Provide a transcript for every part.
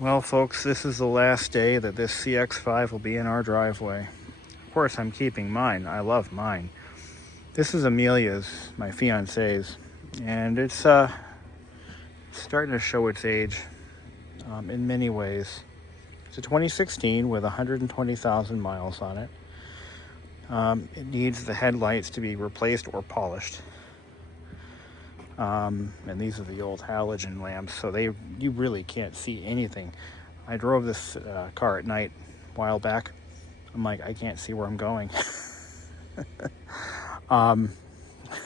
Well, folks, this is the last day that this CX-5 will be in our driveway. Of course, I'm keeping mine. I love mine. This is Amelia's, my fiance's, and it's starting to show its age in many ways. It's a 2016 with 120,000 miles on it. It needs the headlights to be replaced or polished. And these are the old halogen lamps, so you really can't see anything. I drove this car at night a while back. I'm like, I can't see where I'm going.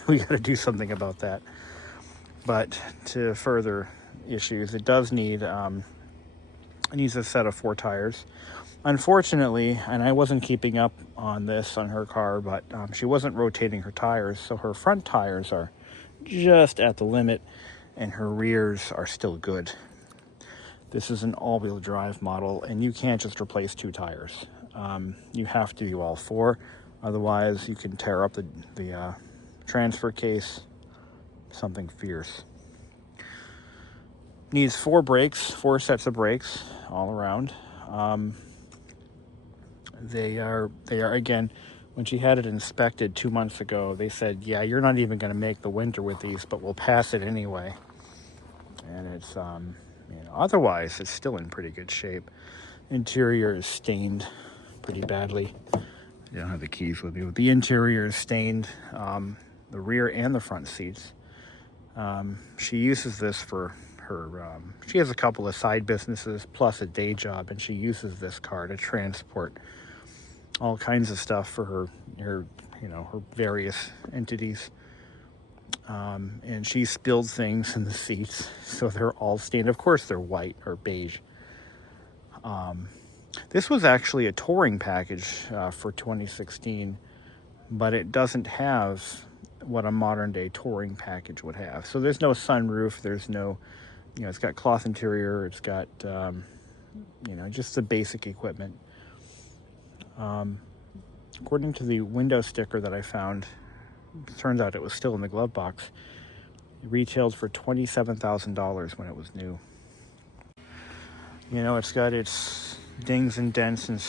We got to do something about that. But to further issues, it does need it needs a set of 4 tires. Unfortunately, and I wasn't keeping up on this on her car, but she wasn't rotating her tires, so her front tires are just at the limit and her rears are still good. This is an all-wheel drive model, and you can't just replace 2 tires. You have to do all 4, otherwise you can tear up the transfer case. Something fierce. Needs 4 brakes, 4 sets of brakes all around. They are again, when she had it inspected 2 months ago, they said, yeah, you're not even going to make the winter with these, but we'll pass it anyway. And it's otherwise it's still in pretty good shape. Interior is stained pretty badly. I don't have the keys with me, but the interior is stained, the rear and the front seats. She uses this for her, she has a couple of side businesses plus a day job, and she uses this car to transport all kinds of stuff for her various entities. And she spilled things in the seats, so they're all stained. Of course, they're white or beige. This was actually a touring package for 2016, but it doesn't have what a modern day touring package would have. So there's no sunroof, there's no, it's got cloth interior, it's got, just the basic equipment. According to the window sticker that I found, it turns out it was still in the glove box. It retailed for $27,000 when it was new. It's got its dings and dents, and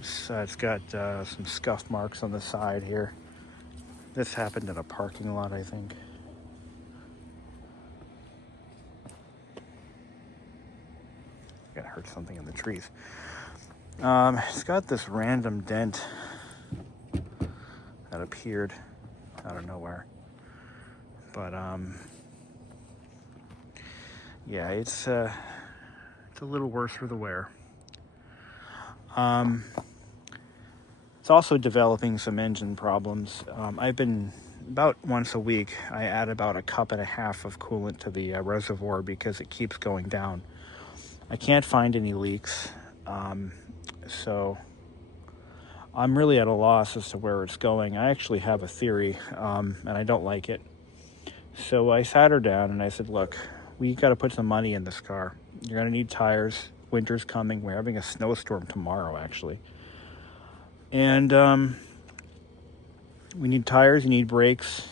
it's got some scuff marks on the side here. This happened in a parking lot, I think. Got hurt something in the trees. It's got this random dent that appeared out of nowhere. But yeah, it's a little worse for the wear. It's also developing some engine problems. I've been, about once a week, I add about 1.5 cups of coolant to the reservoir because it keeps going down. I can't find any leaks, so I'm really at a loss as to where it's going. I actually have a theory, and I don't like it. So I sat her down and I said, look, we got to put some money in this car. You're going to need tires. Winter's coming. We're having a snowstorm tomorrow, actually. And we need tires, you need brakes,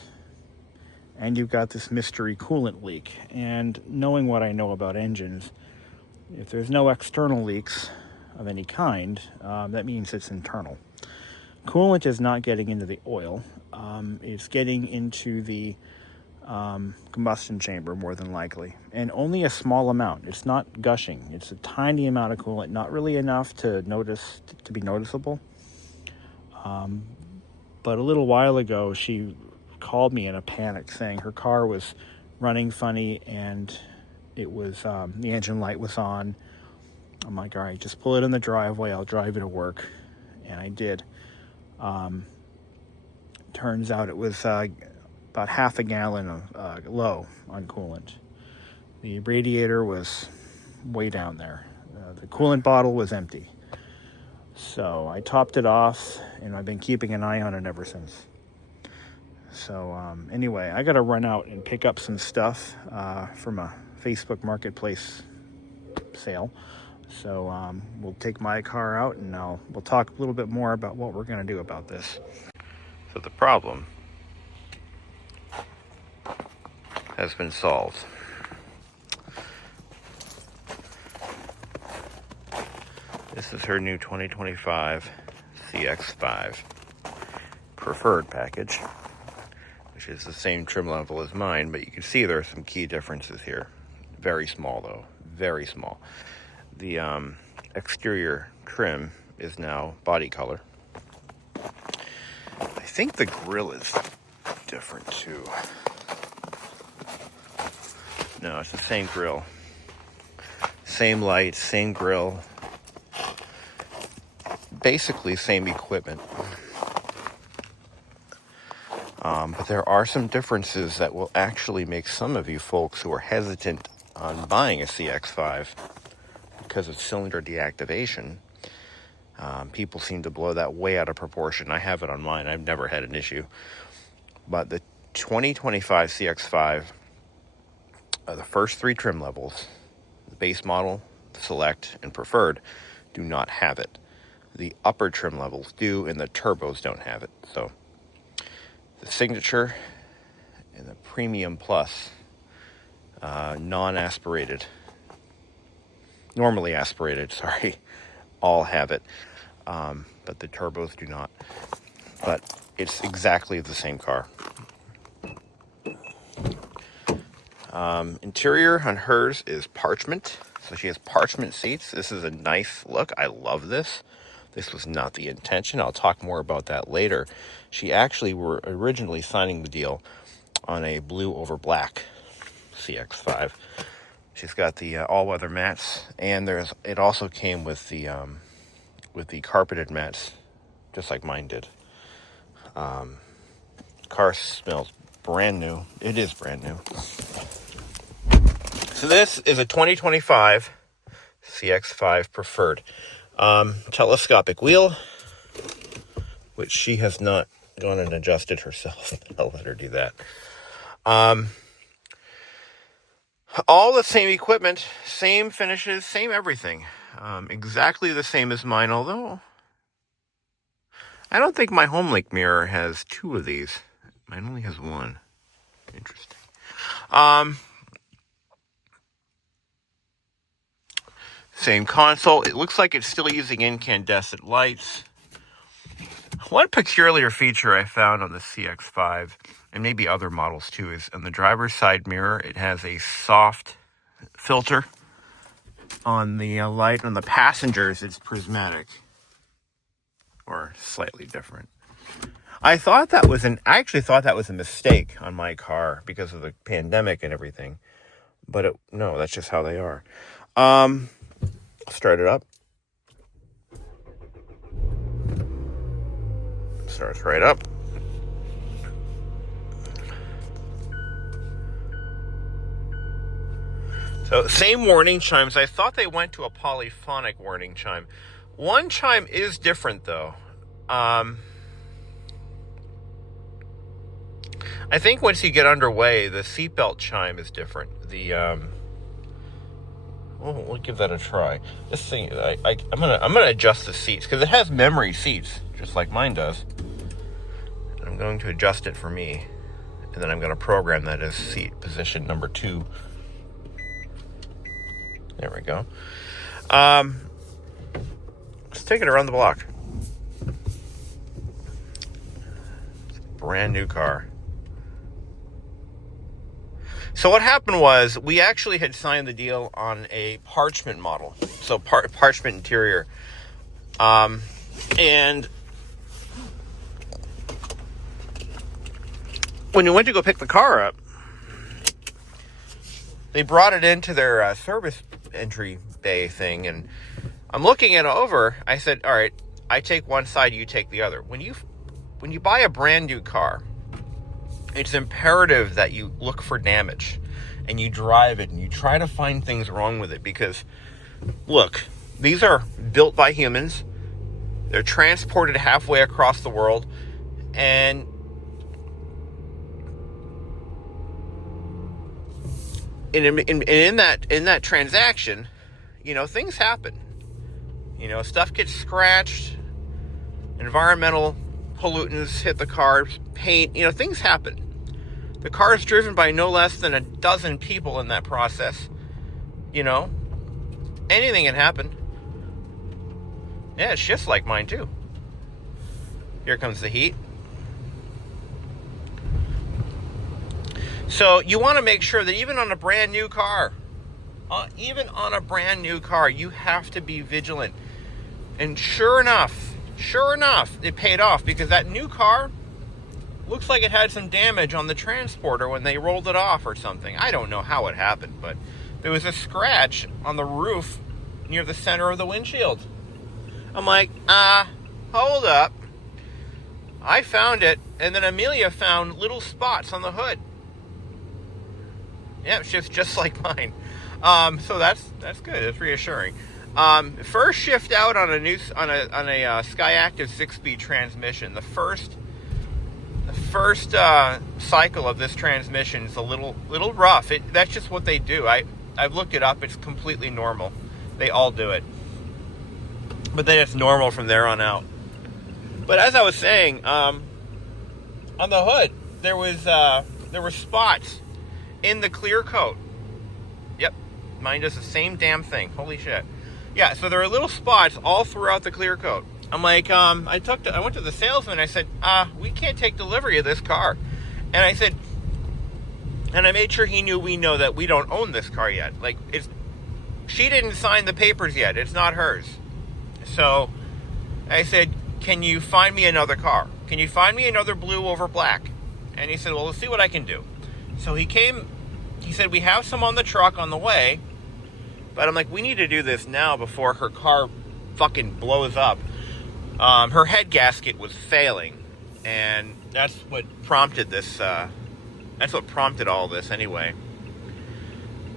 and you've got this mystery coolant leak. And knowing what I know about engines, if there's no external leaks of any kind, that means it's internal. Coolant is not getting into the oil. It's getting into the combustion chamber, more than likely, and only a small amount. It's not gushing. It's a tiny amount of coolant, not really enough to be noticeable. But a little while ago, she called me in a panic saying her car was running funny and it was the engine light was on. I'm like, all right, just pull it in the driveway. I'll drive you to work. And I did. Turns out it was about 0.5 gallon low on coolant. The radiator was way down there. The coolant bottle was empty. So I topped it off, and I've been keeping an eye on it ever since. So anyway, I got to run out and pick up some stuff from a Facebook Marketplace sale. So we'll take my car out, and we'll talk a little bit more about what we're going to do about this. So the problem has been solved. This is her new 2025 CX-5 preferred package, which is the same trim level as mine, but you can see there are some key differences here. Very small, though. Very small. The exterior trim is now body color. I think the grille is different, too. No, it's the same grille. Same lights, same grille. Basically, same equipment. But there are some differences that will actually make some of you folks who are hesitant on buying a CX-5 because of cylinder deactivation. People seem to blow that way out of proportion. I have it on mine. I've never had an issue. But the 2025 CX-5, the first three trim levels, the base model, select, and preferred, do not have it. The upper trim levels do, and the turbos don't have it. So the Signature and the Premium Plus, non-aspirated, normally aspirated, all have it. But the turbos do not. But it's exactly the same car. Interior on hers is parchment. So she has parchment seats. This is a nice look. I love this. This was not the intention. I'll talk more about that later. She actually were originally signing the deal on a blue over black CX-5. She's got the all-weather mats, and it also came with the carpeted mats, just like mine did. Car smells brand new. It is brand new. So this is a 2025 CX-5 preferred. Telescopic wheel, which she has not gone and adjusted herself. I'll let her do that. All the same equipment, same finishes, same everything. Exactly the same as mine, although I don't think my HomeLink mirror has two of these. Mine only has one. Interesting. Same console. It looks like it's still using incandescent lights. One peculiar feature I found on the CX-5, and maybe other models too, is on the driver's side mirror, it has a soft filter. On the light on the passengers, it's prismatic, or slightly different. I actually thought that was a mistake on my car because of the pandemic and everything. But no, that's just how they are. Start it up. Starts right up. So same warning chimes. I thought they went to a polyphonic warning chime. One chime is different though. I think once you get underway, the seatbelt chime is different. We'll give that a try. This thing, I'm gonna adjust the seats because it has memory seats, just like mine does. And I'm going to adjust it for me, and then I'm going to program that as seat position number 2. There we go. Let's take it around the block. It's a brand new car. So what happened was we actually had signed the deal on a parchment model. So parchment interior. And when we went to go pick the car up, they brought it into their service entry bay thing. And I'm looking it over. I said, all right, I take one side, you take the other. When you buy a brand new car, it's imperative that you look for damage and you drive it and you try to find things wrong with it because, look, these are built by humans. They're transported halfway across the world, and in that transaction, things happen. Stuff gets scratched, environmental pollutants hit the car, paint, things happen. The car is driven by no less than a dozen people in that process. Anything can happen. Yeah, it shifts like mine too. Here comes the heat. So you want to make sure that even on a brand new car, you have to be vigilant. And sure enough, it paid off, because that new car looks like it had some damage on the transporter when they rolled it off or something. I don't know how it happened, but there was a scratch on the roof near the center of the windshield. I'm like, hold up. I found it, and then Amelia found little spots on the hood. Yeah, it shifts just like mine. So that's good. That's reassuring. First shift out on a Skyactiv 6-speed transmission. The first cycle of this transmission is a little rough. That's just what they do. I've looked it up. It's completely normal. They all do it. But then it's normal from there on out. But as I was saying, on the hood there were spots in the clear coat. Yep, mine does the same damn thing. Holy shit. Yeah, so there are little spots all throughout the clear coat. I'm like, I went to the salesman. I said, we can't take delivery of this car. And I said, and I made sure we know that we don't own this car yet. Like, she didn't sign the papers yet. It's not hers. So I said, can you find me another car? Can you find me another blue over black? And he said, well, let's see what I can do. So he said, we have some on the truck on the way. But I'm like, we need to do this now before her car fucking blows up. Her head gasket was failing, and that's what prompted this. That's what prompted all this anyway.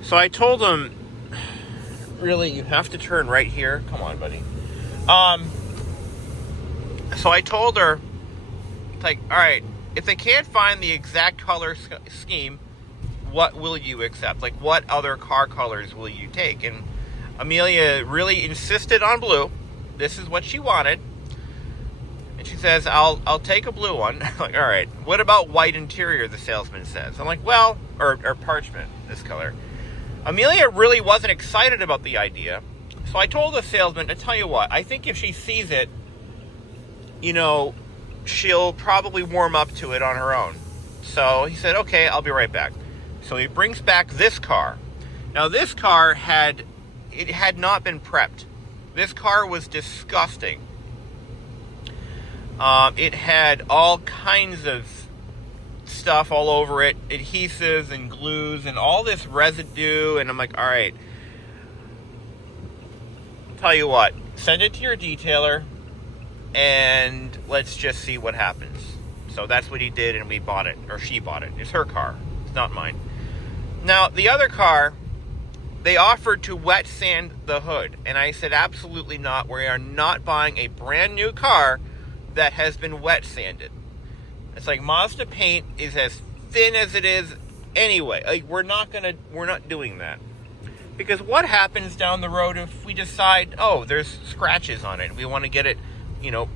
So I told him, really, you have to turn right here. Come on, buddy. So I told her, like, all right, if they can't find the exact color scheme, what will you accept? Like, what other car colors will you take? And Amelia really insisted on blue. This is what she wanted. And she says, I'll take a blue one. I'm like, all right, what about white interior, the salesman says. I'm like, well, or parchment, this color. Amelia really wasn't excited about the idea. So I told the salesman, to tell you what, I think if she sees it, she'll probably warm up to it on her own. So he said, okay, I'll be right back. So he brings back this car. Now this car had not been prepped. This car was disgusting. It had all kinds of stuff all over it, adhesives and glues and all this residue, and I'm like, all right, tell you what, send it to your detailer and let's just see what happens. So that's what he did, and we bought it, or she bought it. It's her car, it's not mine. Now the other car, they offered to wet sand the hood, and I said absolutely not. We are not buying a brand new car that has been wet sanded. It's like Mazda paint is as thin as it is anyway. Like, we're not doing that. Because what happens down the road if we decide, oh, there's scratches on it, we want to get it,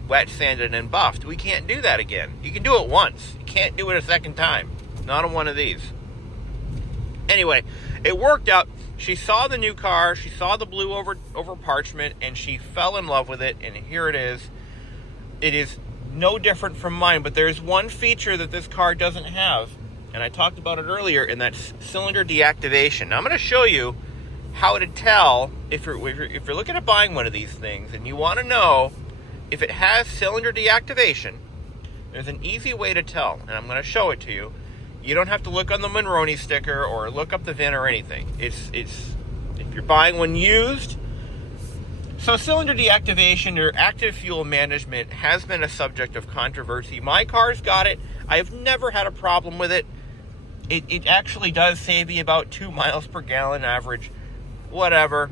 wet sanded and buffed? We can't do that again. You can do it once. You can't do it a second time. Not on one of these. Anyway, it worked out. She saw the new car, she saw the blue over parchment, and she fell in love with it, and here it is. It is no different from mine, but there's one feature that this car doesn't have, and I talked about it earlier, and that's cylinder deactivation. Now I'm going to show you how to tell if you're looking at buying one of these things and you want to know if it has cylinder deactivation. There's an easy way to tell, and I'm going to show it to you. You don't have to look on the Monroney sticker or look up the VIN or anything. It's if you're buying one used. So cylinder deactivation or active fuel management has been a subject of controversy. My car's got it. I've never had a problem with it. It actually does save you about 2 miles per gallon average. Whatever.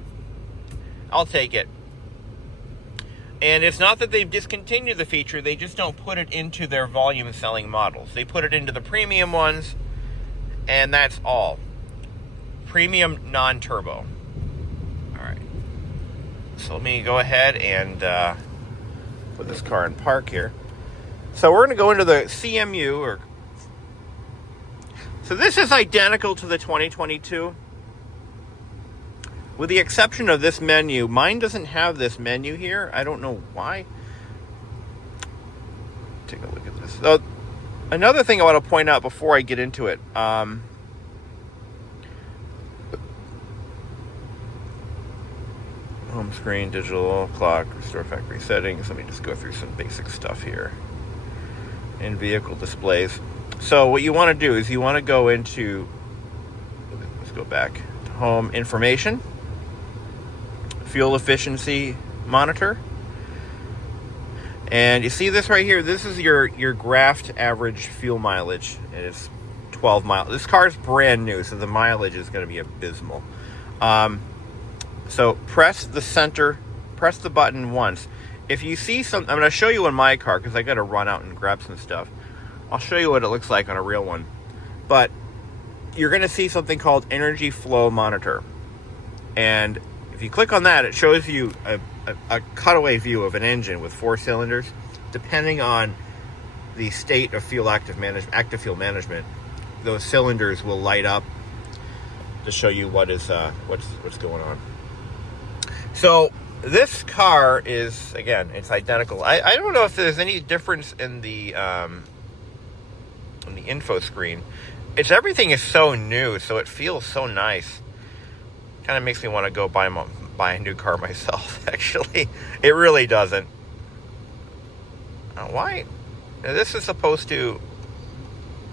I'll take it. And it's not that they've discontinued the feature, they just don't put it into their volume selling models. They put it into the premium ones, and that's all. Premium non-turbo. Alright. So let me go ahead and put this car in park here. So we're going to go into the CMU. So this is identical to the 2022. with the exception of this menu. Mine doesn't have this menu here. I don't know why. Take a look at this. So, another thing I want to point out before I get into it. Home screen, digital clock, restore factory settings. Let me just go through some basic stuff here. In vehicle displays. So what you want to do is you want to go into, let's go back to home information, fuel efficiency monitor. And you see this right here, this is your graphed average fuel mileage. It is 12 miles. This car is brand new, so the mileage is going to be abysmal. So press the button once. If you see some, I'm going to show you in my car because I got to run out and grab some stuff. I'll show you what it looks like on a real one. But you're going to see something called energy flow monitor. And if you click on that, it shows you a cutaway view of an engine with 4 cylinders. Depending on the state of active fuel management, those cylinders will light up to show you what's going on. So this car is, again, it's identical. I don't know if there's any difference in the info screen. Everything is so new, so it feels so nice. Kind of makes me want to go buy a new car myself, actually. It really doesn't. Why? This is supposed to...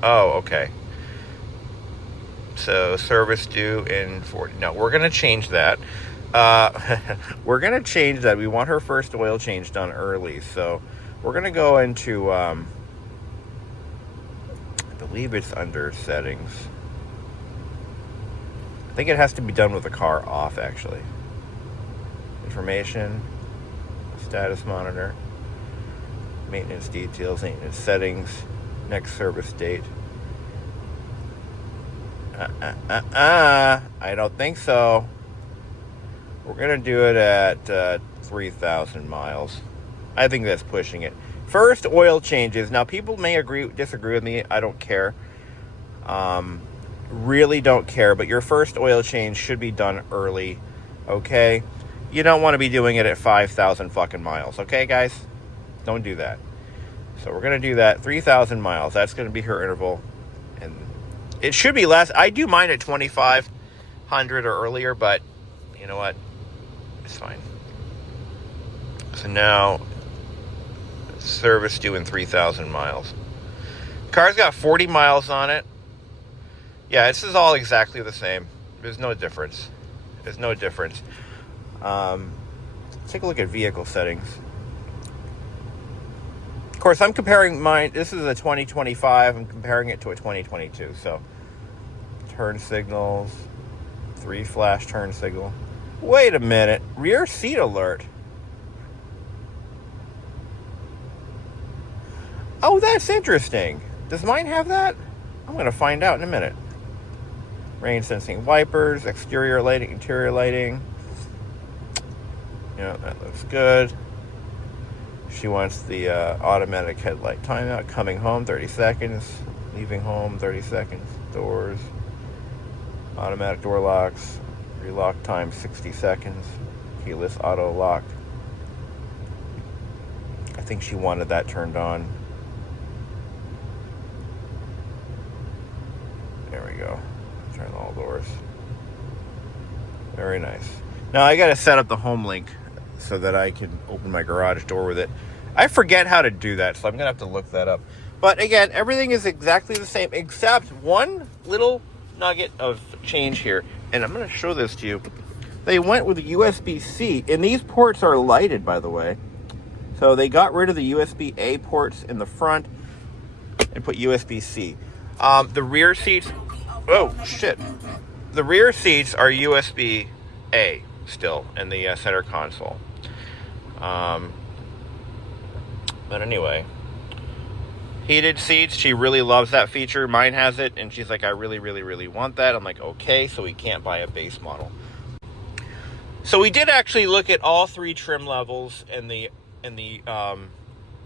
Oh, okay. So, service due in 40... No, we're going to change that. We're going to change that. We want her first oil change done early. So, we're going to go into... I believe it's under settings. I think it has to be done with the car off, actually. Information, status monitor, maintenance details, maintenance settings, next service date. I don't think so. We're going to do it at 3,000 miles. I think that's pushing it. First oil changes. Now, people may disagree with me. I don't care. Really don't care. But your first oil change should be done early. Okay? You don't want to be doing it at 5,000 fucking miles. Okay, guys? Don't do that. So we're going to do that. 3,000 miles. That's going to be her interval. And it should be less. I do mine at 2,500 or earlier. But you know what? It's fine. So now... service due in 3,000 miles. Car's got 40 miles on it. Yeah, this is all exactly the same. There's no difference. Take a look at vehicle settings. Of course, I'm comparing mine. This is a 2025. I'm comparing it to a 2022. So, turn signals, 3 flash turn signal. Wait a minute. Rear seat alert. Oh, that's interesting. Does mine have that? I'm going to find out in a minute. Rain sensing wipers, exterior lighting, interior lighting. Yeah, that looks good. She wants the automatic headlight timeout. Coming home, 30 seconds. Leaving home, 30 seconds. Doors. Automatic door locks. Relock time, 60 seconds. Keyless auto lock. I think she wanted that turned on. There we go. Turn all doors. Very nice. Now I got to set up the home link so that I can open my garage door with it. I forget how to do that, so I'm going to have to look that up. But again, everything is exactly the same except one little nugget of change here. And I'm going to show this to you. They went with a USB-C, and these ports are lighted, by the way. So they got rid of the USB-A ports in the front and put USB-C. The rear seats... Oh, shit. The rear seats are USB-A still in the center console. But anyway, heated seats. She really loves that feature. Mine has it, and she's like, I really, really, really want that. I'm like, okay, so we can't buy a base model. So we did actually look at all 3 trim levels in the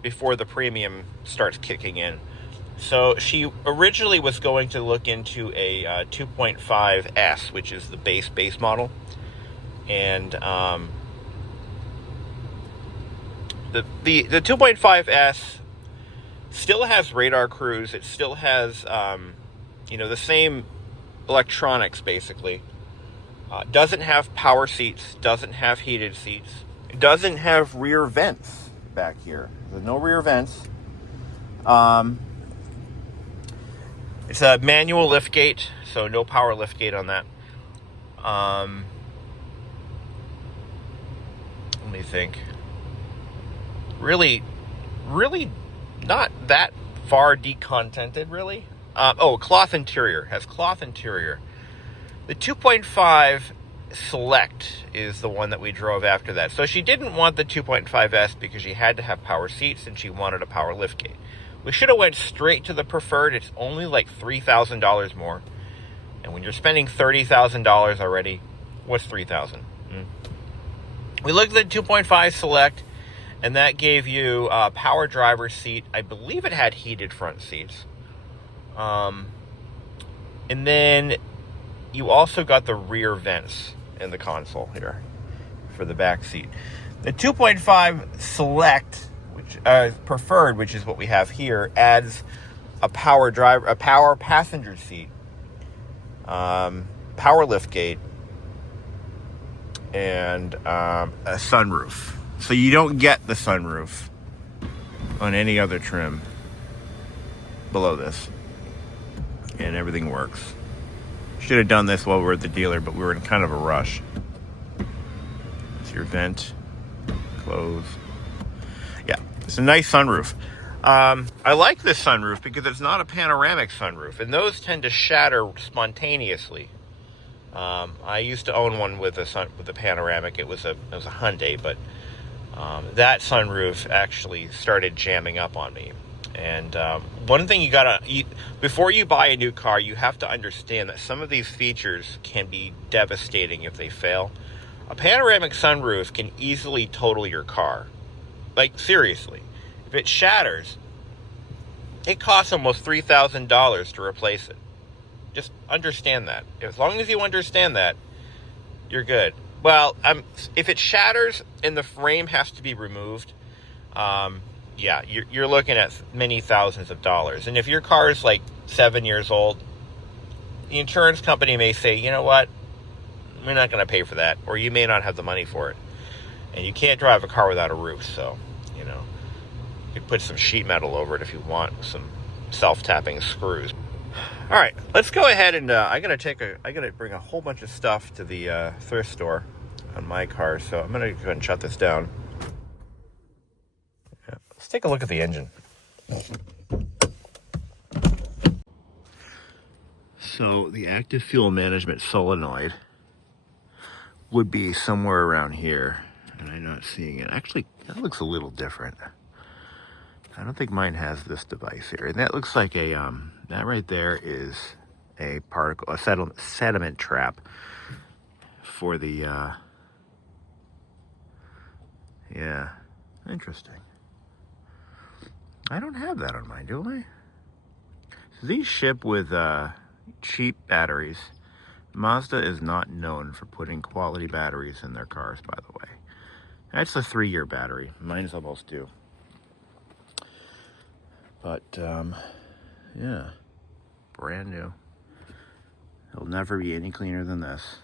before the premium starts kicking in. So she originally was going to look into a 2.5S, which is the base model. And the 2.5S still has radar cruise. It still has the same electronics basically. Doesn't have power seats, doesn't have heated seats. It doesn't have rear vents back here. There's no rear vents. It's a manual liftgate, so no power liftgate on that. Let me think. Really not that far decontented, really. Cloth interior. Has cloth interior. The 2.5 Select is the one that we drove after that. So she didn't want the 2.5S because she had to have power seats and she wanted a power liftgate. We should have went straight to the Preferred. It's only like $3,000 more. And when you're spending $30,000 already, what's $3,000? We looked at the 2.5 Select, and that gave you a power driver's seat. I believe it had heated front seats. And then you also got the rear vents in the console here for the back seat. The 2.5 Select, which Preferred, which is what we have here, adds a power passenger seat, power liftgate, and a sunroof. So you don't get the sunroof on any other trim below this, and everything works. Should have done this while we were at the dealer, but we were in kind of a rush. It's your vent, close. Yeah, it's a nice sunroof. I like this sunroof because it's not a panoramic sunroof, and those tend to shatter spontaneously. I used to own one with a panoramic. It was a Hyundai, but that sunroof actually started jamming up on me. And one thing before you buy a new car, you have to understand that some of these features can be devastating if they fail. A panoramic sunroof can easily total your car. Like, seriously. If it shatters, it costs almost $3,000 to replace it. Just understand that. As long as you understand that, you're good. Well, if it shatters and the frame has to be removed, you're looking at many thousands of dollars. And if your car is like 7 years old, the insurance company may say, you know what, we're not going to pay for that, or you may not have the money for it. And you can't drive a car without a roof, so, you could put some sheet metal over it if you want, some self-tapping screws. All right, let's go ahead and I gotta bring a whole bunch of stuff to the thrift store on my car, so I'm gonna go ahead and shut this down. Yeah, let's take a look at the engine. So the active fuel management solenoid would be somewhere around here, and I'm not seeing it. Actually, that looks a little different. I don't think mine has this device here. And that looks like that right there is a sediment trap for the, yeah, interesting. I don't have that on mine, do I? So these ship with cheap batteries. Mazda is not known for putting quality batteries in their cars, by the way. That's a 3-year battery. Mine's almost due. But, yeah, brand new. It'll never be any cleaner than this.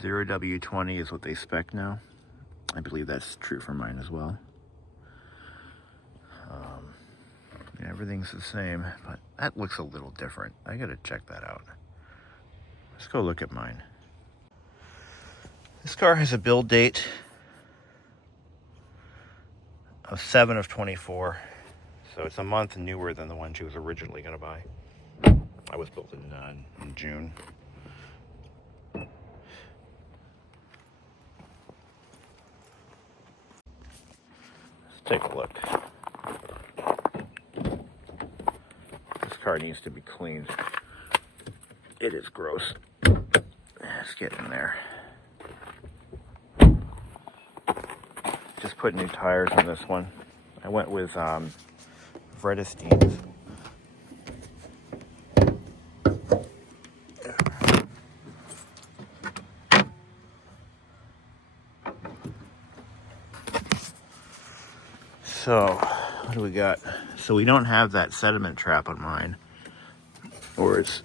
0W20 is what they spec now. I believe that's true for mine as well. Yeah, everything's the same, but that looks a little different. I gotta check that out. Let's go look at mine. This car has a build date of 7/24. So it's a month newer than the one she was originally going to buy. I was built in June. Let's take a look. This car needs to be cleaned. It is gross. Let's get in there. Just put new tires on this one. I went with Vredesteins. So, what do we got? So we don't have that sediment trap on mine. Or it's,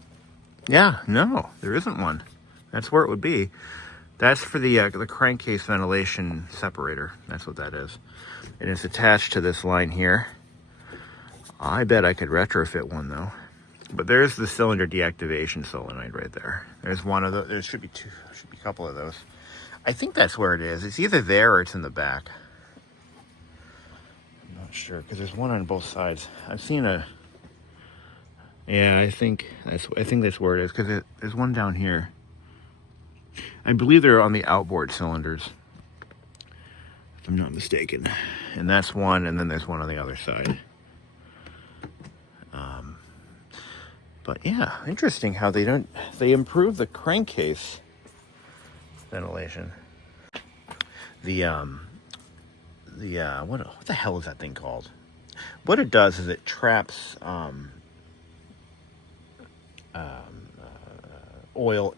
yeah, no, there isn't one. That's where it would be. That's for the crankcase ventilation separator. That's what that is. And it's attached to this line here. I bet I could retrofit one though. But there's the cylinder deactivation solenoid right there. There's one of those. There should be a couple of those. I think that's where it is. It's either there or it's in the back. I'm not sure because there's one on both sides. I've seen a. Yeah, I think that's where it is because there's one down here. I believe they're on the outboard cylinders, if I'm not mistaken. And that's one, and then there's one on the other side. But yeah, interesting how they improve the crankcase ventilation. What the hell is that thing called? What it does is it traps oil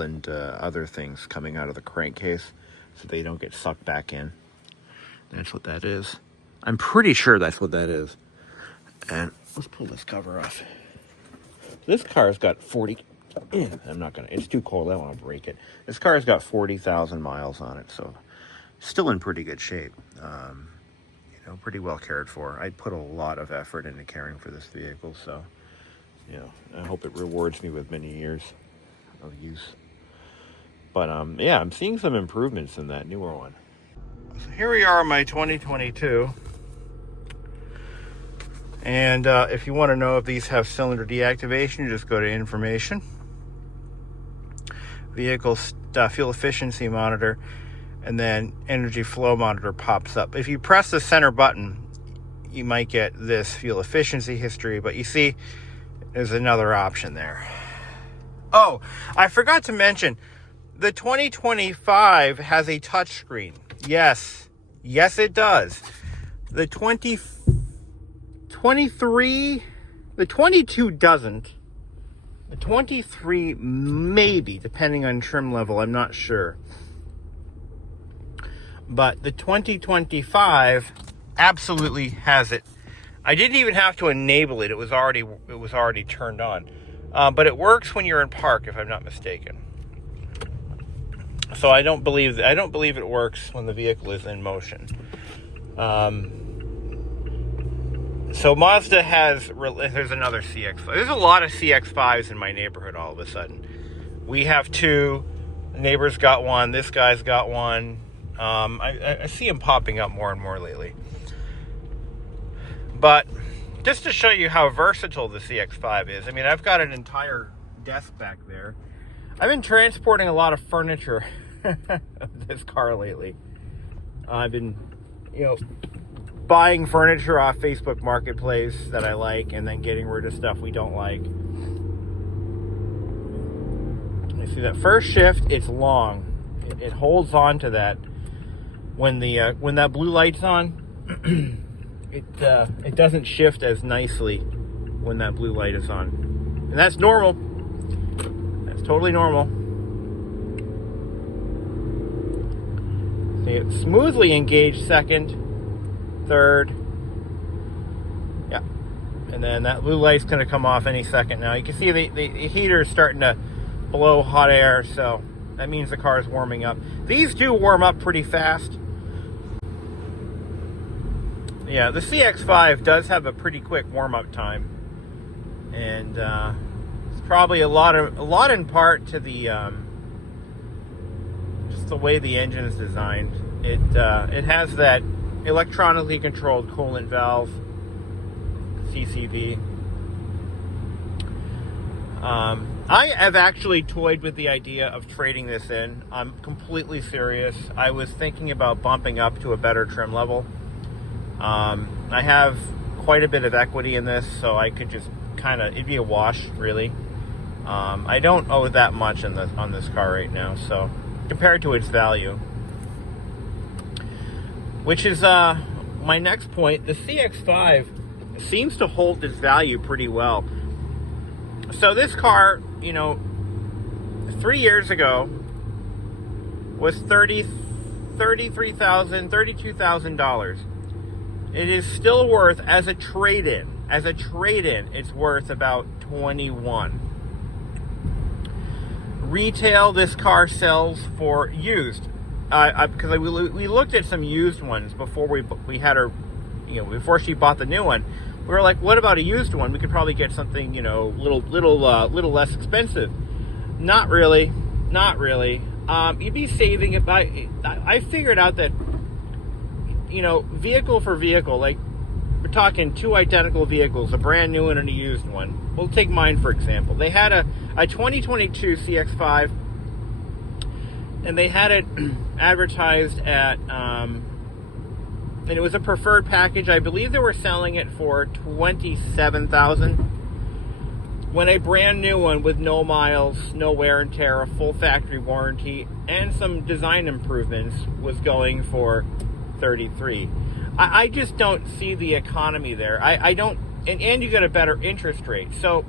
and other things coming out of the crankcase so they don't get sucked back in. That's what that is. I'm pretty sure that's what that is. And let's pull this cover off. This car's got it's too cold, I don't want to break it. This car's got 40,000 miles on it, so still in pretty good shape. Pretty well cared for. I put a lot of effort into caring for this vehicle, so I hope it rewards me with many years of use. But yeah, I'm seeing some improvements in that newer one. So here we are in my 2022. And if you want to know if these have cylinder deactivation, just go to information. Vehicle fuel efficiency monitor, and then energy flow monitor pops up. If you press the center button, you might get this fuel efficiency history, but you see there's another option there. Oh, I forgot to mention, the 2025 has a touchscreen. Yes, it does. The 23, the 22 doesn't. The 23 maybe, depending on trim level, I'm not sure. But the 2025 absolutely has it. I didn't even have to enable it. It was already turned on. But it works when you're in park, if I'm not mistaken. So I don't believe it works when the vehicle is in motion. So Mazda there's another CX-5. There's a lot of CX-5s in my neighborhood all of a sudden. We have two. The neighbor's got one. This guy's got one. I see them popping up more and more lately. But just to show you how versatile the CX-5 is, I mean, I've got an entire desk back there. I've been transporting a lot of furniture of this car lately. I've been, buying furniture off Facebook Marketplace that I like and then getting rid of stuff we don't like. You see that first shift, it's long. It holds on to that. When that blue light's on, it doesn't shift as nicely when that blue light is on. And that's normal. That's totally normal. See, it smoothly engaged second, third. Yeah. And then that blue light's going to come off any second now. You can see the heater is starting to blow hot air, so that means the car is warming up. These do warm up pretty fast. Yeah, the CX-5 does have a pretty quick warm-up time, and it's probably a lot in part to the just the way the engine is designed. It has that electronically controlled coolant valve, CCV. I have actually toyed with the idea of trading this in. I'm completely serious. I was thinking about bumping up to a better trim level. I have quite a bit of equity in this, so I could just it'd be a wash, really. I don't owe that much on this car right now, so compared to its value. Which is my next point. The CX-5 seems to hold its value pretty well. So this car, 3 years ago was $32,000. it is still worth, as a trade-in, it's worth about 21. Retail, this car sells for used. Because we looked at some used ones before we had her, before she bought the new one. We were like, what about a used one? We could probably get something, little less expensive. Not really. You'd be saving it by. I figured out that, vehicle for vehicle, like we're talking two identical vehicles, a brand new one and a used one. We'll take mine for example. They had a 2022 CX-5, and they had it advertised at, and it was a preferred package. I believe they were selling it for $27,000. When a brand new one with no miles, no wear and tear, a full factory warranty, and some design improvements was going for $33,000. I just don't see the economy there. I don't, and you get a better interest rate. So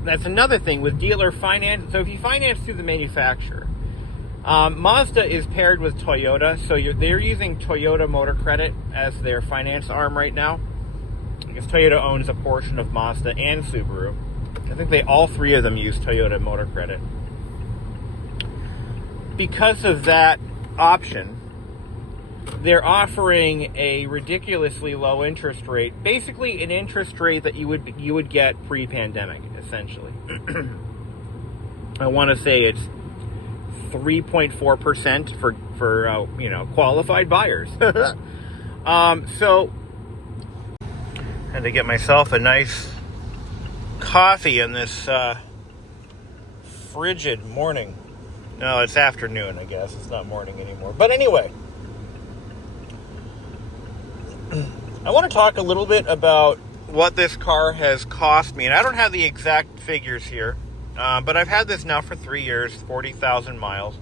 that's another thing with dealer finance. So if you finance through the manufacturer, Mazda is paired with Toyota, so they're using Toyota Motor Credit as their finance arm right now. I guess Toyota owns a portion of Mazda and Subaru. I think all three of them use Toyota Motor Credit. Because of that option, they're offering a ridiculously low interest rate, basically an interest rate that you would get pre-pandemic, essentially. I want to say it's 3.4% for qualified buyers. So, had to get myself a nice coffee in this frigid morning. No, it's afternoon, I guess. It's not morning anymore. But anyway, I want to talk a little bit about what this car has cost me. And I don't have the exact figures here, but I've had this now for 3 years, 40,000 miles.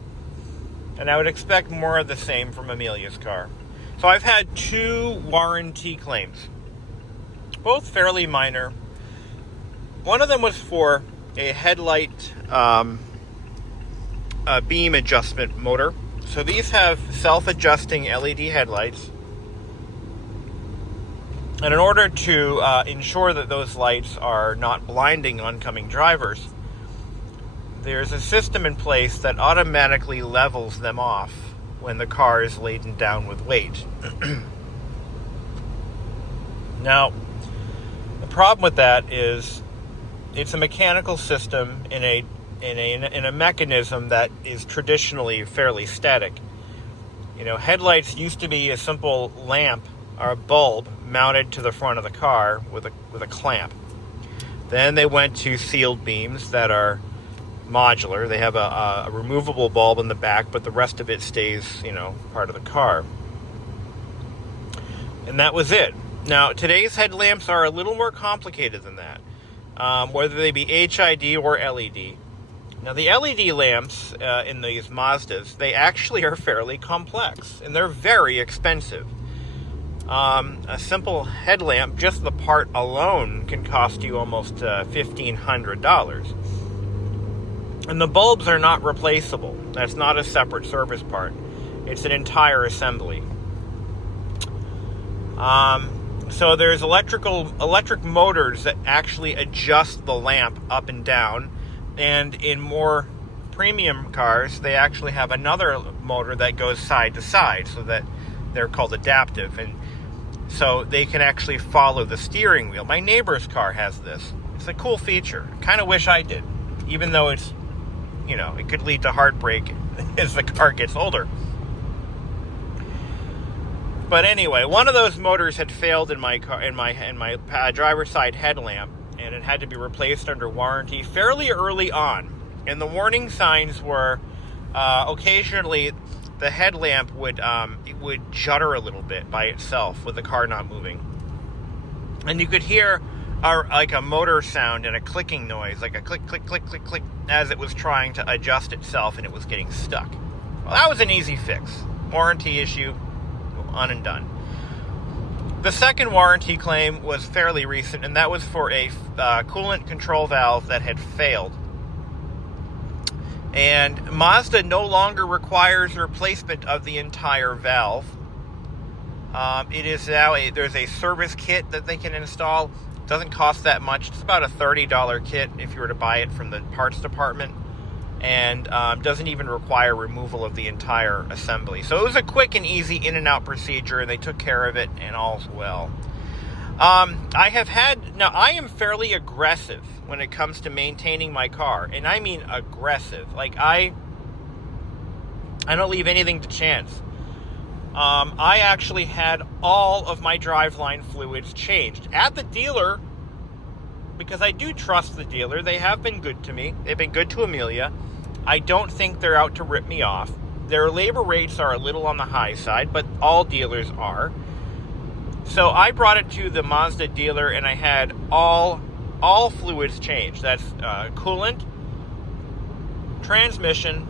And I would expect more of the same from Amelia's car. So I've had 2 warranty claims, both fairly minor. One of them was for a headlight beam adjustment motor. So these have self-adjusting LED headlights. And in order to ensure that those lights are not blinding oncoming drivers, there's a system in place that automatically levels them off when the car is laden down with weight. Now, the problem with that is it's a mechanical system in a mechanism that is traditionally fairly static. Headlights used to be a simple lamp or a bulb mounted to the front of the car with a clamp. Then they went to sealed beams that are modular. They have a removable bulb in the back, but the rest of it stays, part of the car. And that was it. Now, today's headlamps are a little more complicated than that, whether they be HID or LED. Now, the LED lamps in these Mazdas, they actually are fairly complex, and they're very expensive. A simple headlamp, just the part alone, can cost you almost $1,500. And the bulbs are not replaceable. That's not a separate service part. It's an entire assembly. So there's electric motors that actually adjust the lamp up and down. And in more premium cars, they actually have another motor that goes side to side, so that they're called adaptive. And so they can actually follow the steering wheel. My neighbor's car has this. It's a cool feature. Kind of wish I did, even though it's, it could lead to heartbreak as the car gets older. But anyway, one of those motors had failed in my car, in my driver's side headlamp, and it had to be replaced under warranty fairly early on. And the warning signs were occasionally the headlamp would judder a little bit by itself with the car not moving, and you could hear like a motor sound and a clicking noise, like a click, click, click, click, click, as it was trying to adjust itself and it was getting stuck. Well, that was an easy fix. Warranty issue, on and done. The second warranty claim was fairly recent, and that was for a coolant control valve that had failed. And Mazda no longer requires replacement of the entire valve. It is now there's a service kit that they can install. It doesn't cost that much. It's about a $30 kit if you were to buy it from the parts department, and doesn't even require removal of the entire assembly. So it was a quick and easy in and out procedure, and they took care of it, and all's well. I am fairly aggressive when it comes to maintaining my car, and I mean aggressive. Like I don't leave anything to chance. I actually had all of my driveline fluids changed at the dealer, because I do trust the dealer. They have been good to me. They've been good to Amelia. I don't think they're out to rip me off. Their labor rates are a little on the high side, but all dealers are. So I brought it to the Mazda dealer, and I had all fluids changed. That's coolant, transmission,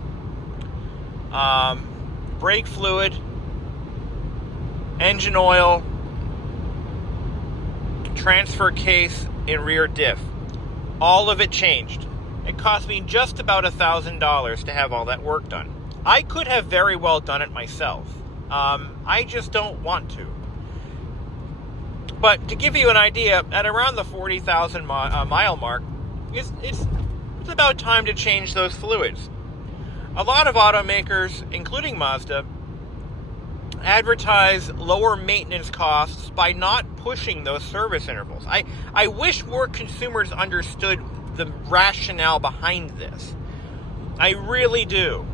brake fluid, engine oil, transfer case, and rear diff. All of it changed. It cost me just about $1,000 to have all that work done. I could have very well done it myself. I just don't want to. But to give you an idea, at around the 40,000 mile mark, it's about time to change those fluids. A lot of automakers, including Mazda, advertise lower maintenance costs by not pushing those service intervals. I wish more consumers understood the rationale behind this. I really do.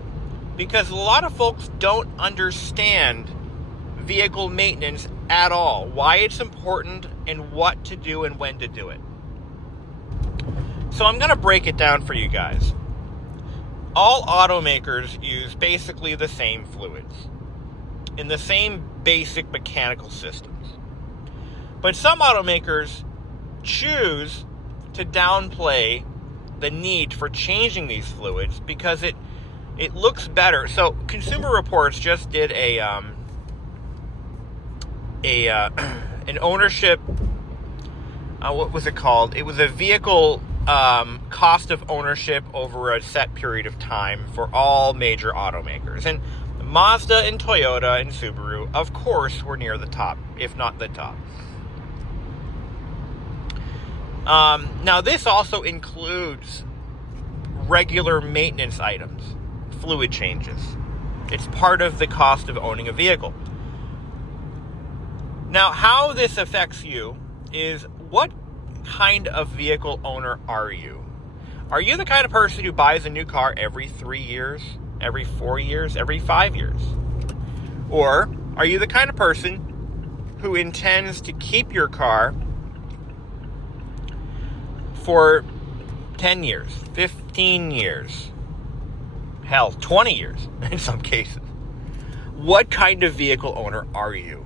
Because a lot of folks don't understand vehicle maintenance at all, why it's important, and what to do and when to do it. So I'm going to break it down for you guys. All automakers use basically the same fluids in the same basic mechanical systems. But some automakers choose to downplay the need for changing these fluids because it looks better. So Consumer Reports just did an ownership, what was it called? It was a vehicle cost of ownership over a set period of time for all major automakers. And Mazda and Toyota and Subaru, of course, were near the top, if not the top. Now, this also includes regular maintenance items, fluid changes. It's part of the cost of owning a vehicle. Now, how this affects you is, what kind of vehicle owner are you? Are you the kind of person who buys a new car every 3 years, every 4 years, every 5 years? Or are you the kind of person who intends to keep your car for 10 years, 15 years, hell, 20 years in some cases? What kind of vehicle owner are you?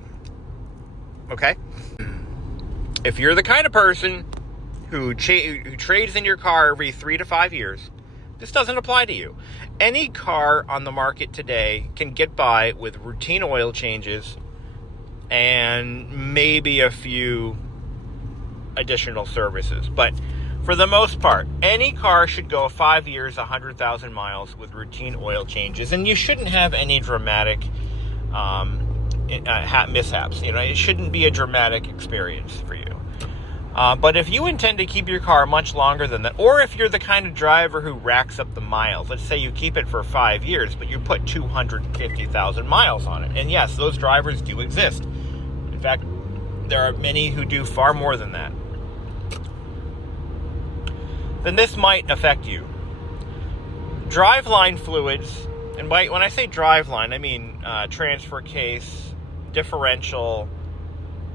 Okay? If you're the kind of person who trades in your car every 3 to 5 years, this doesn't apply to you. Any car on the market today can get by with routine oil changes and maybe a few additional services. But for the most part, any car should go 5 years, 100,000 miles with routine oil changes, and you shouldn't have any dramatic mishaps. It shouldn't be a dramatic experience for you. But if you intend to keep your car much longer than that, or if you're the kind of driver who racks up the miles, let's say you keep it for 5 years, but you put 250,000 miles on it. And yes, those drivers do exist. In fact, there are many who do far more than that. Then this might affect you. Driveline fluids, and when I say driveline, I mean transfer case, differential,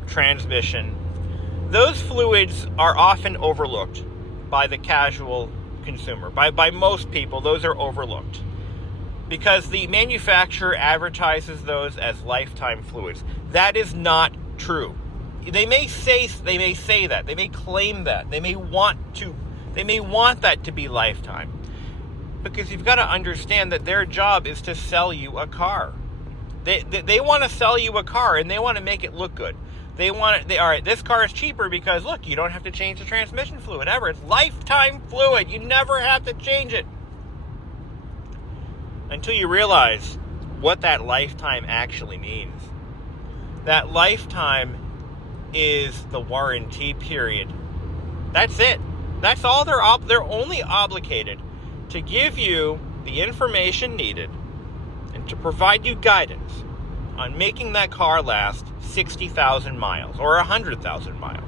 transmission. Those fluids are often overlooked by the casual consumer. By most people, those are overlooked because the manufacturer advertises those as lifetime fluids. That is not true. They may say that. They may claim that. They may want that to be lifetime, because you've got to understand that their job is to sell you a car. They want to sell you a car, and they want to make it look good. All right, this car is cheaper because, look, you don't have to change the transmission fluid ever. It's lifetime fluid. You never have to change it. Until you realize what that lifetime actually means. That lifetime is the warranty period. That's it. That's all they're only obligated to give you the information needed and to provide you guidance on making that car last 60,000 miles or 100,000 miles.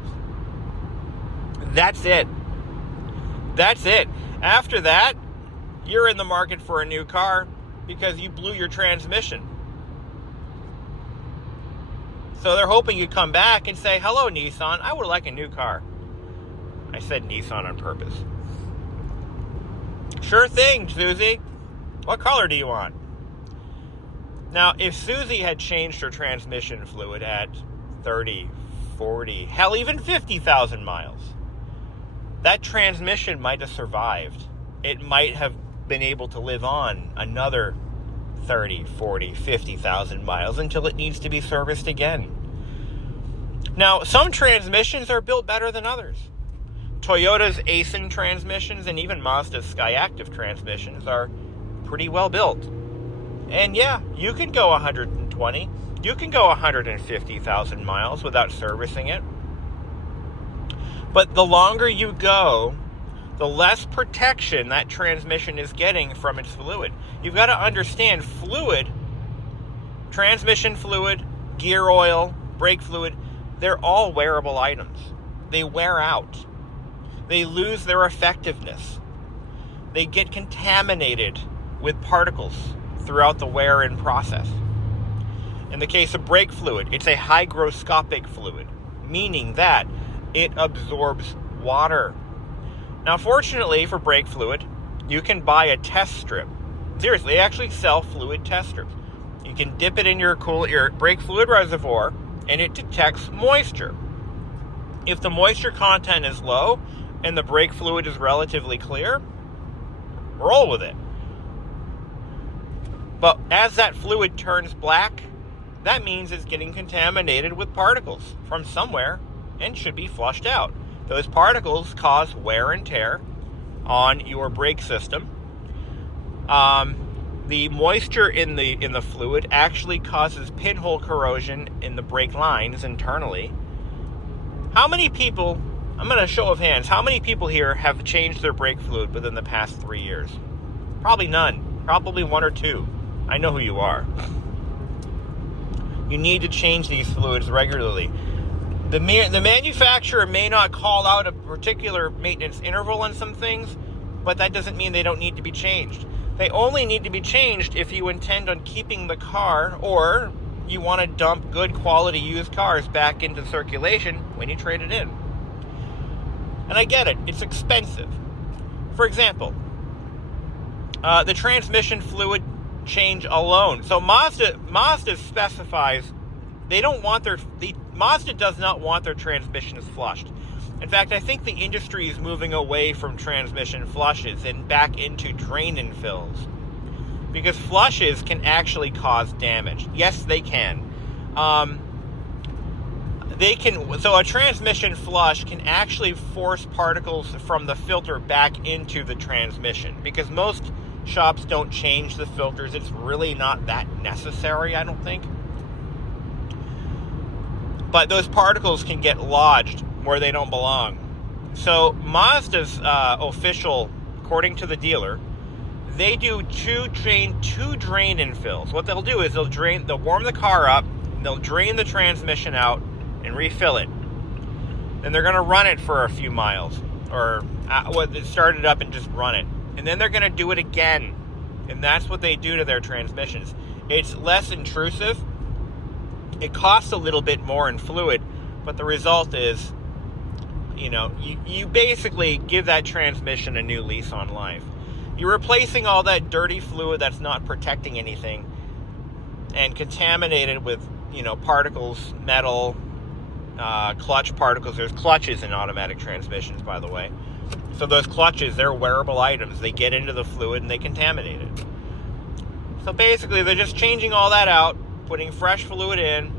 That's it. That's it. After that, you're in the market for a new car because you blew your transmission. So they're hoping you come back and say, hello, Nissan, I would like a new car. I said Nissan on purpose. Sure thing, Susie. What color do you want? Now, if Susie had changed her transmission fluid at 30, 40, hell, even 50,000 miles, that transmission might have survived. It might have been able to live on another 30, 40, 50,000 miles until it needs to be serviced again. Now, some transmissions are built better than others. Toyota's Aisin transmissions and even Mazda's Skyactiv transmissions are pretty well built. And yeah, you can go 120, you can go 150,000 miles without servicing it. But the longer you go, the less protection that transmission is getting from its fluid. You've got to understand fluid, transmission fluid, gear oil, brake fluid, they're all wearable items. They wear out. They lose their effectiveness. They get contaminated with particles throughout the wear-in process. In the case of brake fluid, it's a hygroscopic fluid, meaning that it absorbs water. Now, fortunately for brake fluid, you can buy a test strip. Seriously, they actually sell fluid test strips. You can dip it in your brake fluid reservoir, and it detects moisture. If the moisture content is low and the brake fluid is relatively clear, roll with it. But as that fluid turns black, that means it's getting contaminated with particles from somewhere and should be flushed out. Those particles cause wear and tear on your brake system. The moisture in the fluid actually causes pinhole corrosion in the brake lines internally. How many people, I'm going to show of hands, how many people here have changed their brake fluid within the past 3 years? Probably none. Probably one or two. I know who you are. You need to change these fluids regularly. The manufacturer may not call out a particular maintenance interval on some things, but that doesn't mean they don't need to be changed. They only need to be changed if you intend on keeping the car, or you want to dump good quality used cars back into circulation when you trade it in. And I get it, it's expensive. For example, the transmission fluid change alone. So Mazda specifies Mazda does not want their transmissions flushed. In fact, I think the industry is moving away from transmission flushes and back into drain and fills. Because flushes can actually cause damage. Yes, they can. So a transmission flush can actually force particles from the filter back into the transmission. Because most shops don't change the filters. It's really not that necessary, I don't think. But those particles can get lodged where they don't belong. So Mazda's official, according to the dealer, they do two drain and fills. What they'll do is they'll warm the car up, they'll drain the transmission out and refill it. Then they're going to run it for a few miles, or start it up and just run it. And then they're going to do it again. And that's what they do to their transmissions. It's less intrusive. It costs a little bit more in fluid, but the result is, you basically give that transmission a new lease on life. You're replacing all that dirty fluid that's not protecting anything and contaminated with, particles, metal, clutch particles. There's clutches in automatic transmissions, by the way. So those clutches, they're wearable items. They get into the fluid and they contaminate it. So basically, they're just changing all that out, putting fresh fluid in,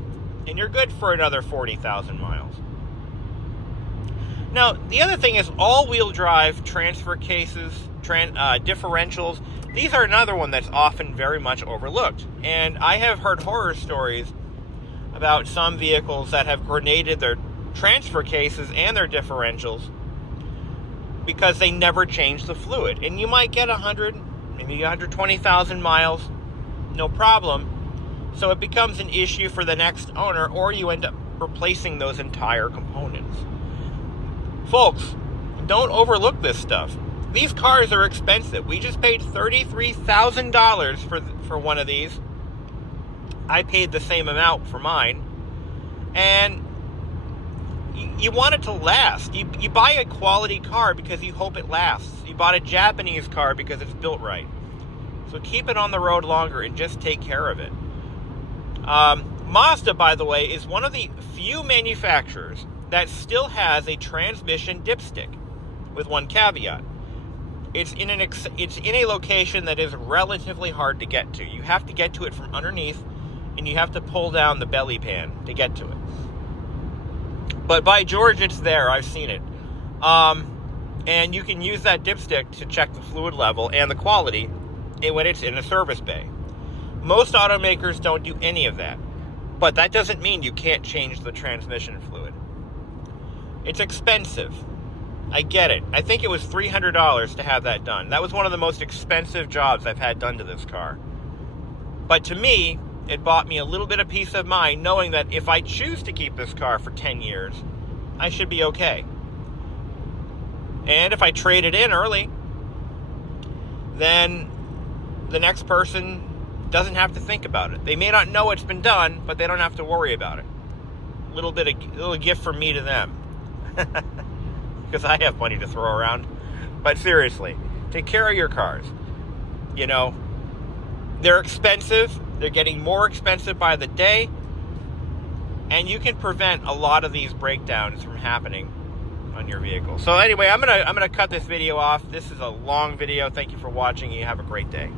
and you're good for another 40,000 miles. Now, the other thing is all-wheel drive transfer cases, differentials. These are another one that's often very much overlooked. And I have heard horror stories about some vehicles that have grenaded their transfer cases and their differentials because they never change the fluid. And you might get 100, maybe 120,000 miles, no problem. So it becomes an issue for the next owner, or you end up replacing those entire components. Folks, don't overlook this stuff. These cars are expensive. We just paid $33,000 for one of these. I paid the same amount for mine. And you want it to last. You buy a quality car because you hope it lasts. You bought a Japanese car because it's built right. So keep it on the road longer and just take care of it. Mazda, by the way, is one of the few manufacturers that still has a transmission dipstick, with one caveat. It's in a location that is relatively hard to get to. You have to get to it from underneath, and you have to pull down the belly pan to get to it. But by George, it's there. I've seen it. And you can use that dipstick to check the fluid level and the quality when it's in a service bay. Most automakers don't do any of that. But that doesn't mean you can't change the transmission fluid. It's expensive. I get it. I think it was $300 to have that done. That was one of the most expensive jobs I've had done to this car. But to me, it bought me a little bit of peace of mind knowing that if I choose to keep this car for 10 years, I should be okay. And if I trade it in early, then the next person doesn't have to think about it. They may not know it's been done, but they don't have to worry about it. Little gift from me to them. Because I have money to throw around. But seriously, take care of your cars. You know, they're expensive. They're getting more expensive by the day. And you can prevent a lot of these breakdowns from happening on your vehicle. So anyway, I'm gonna cut this video off. This is a long video. Thank you for watching. You have a great day.